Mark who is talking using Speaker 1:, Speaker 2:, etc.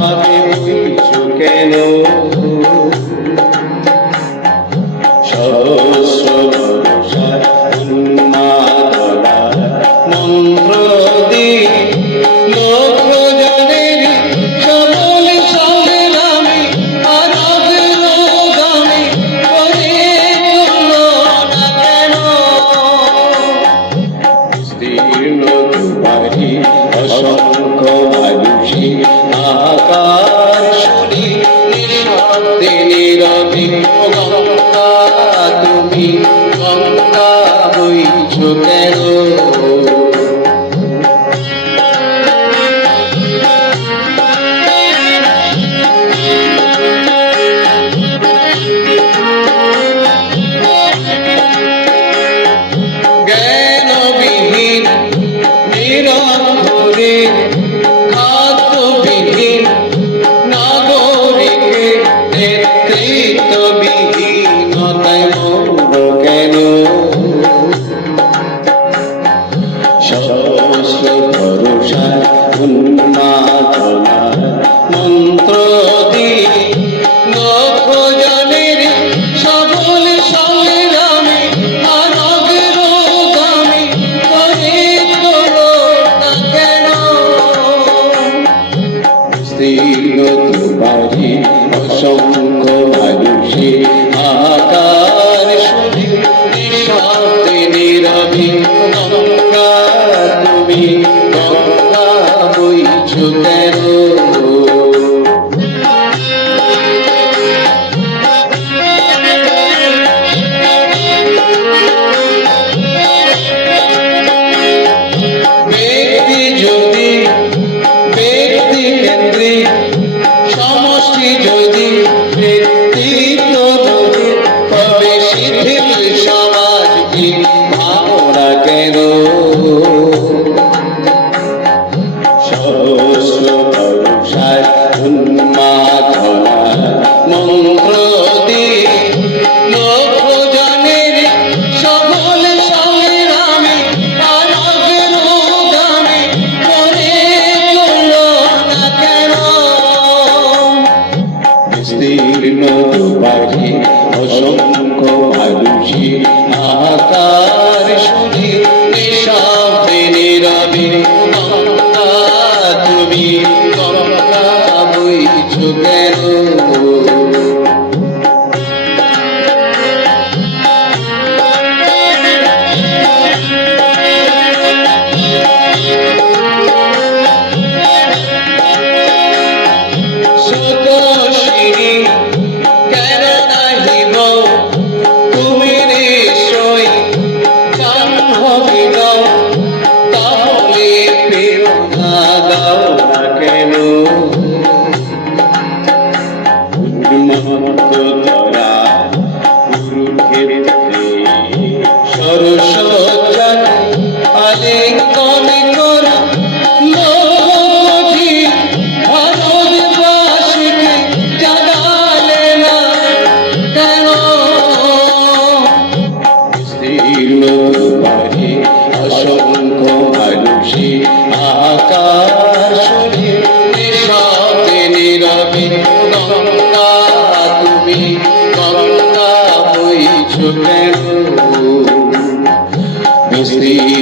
Speaker 1: ভাবে বুঝছ কেন? সহস্র ভরসা উন্মাদনা মন্ত্র দিয়ে লক্ষ জনের সবল সংগ্রামে অনগ্রগামী করে তোলো অসংখ্য মানুষে যদি বিস্তীর্ণ বাড়ি অসংখ্য মানুষী আকার শুনি নিঃশব্দে নীরবে তুমি গঙ্গা বইছ কেন দেখা দাও না কেন মহন্ত তোরা গুরু ক্ষেত্রে সরল Hey.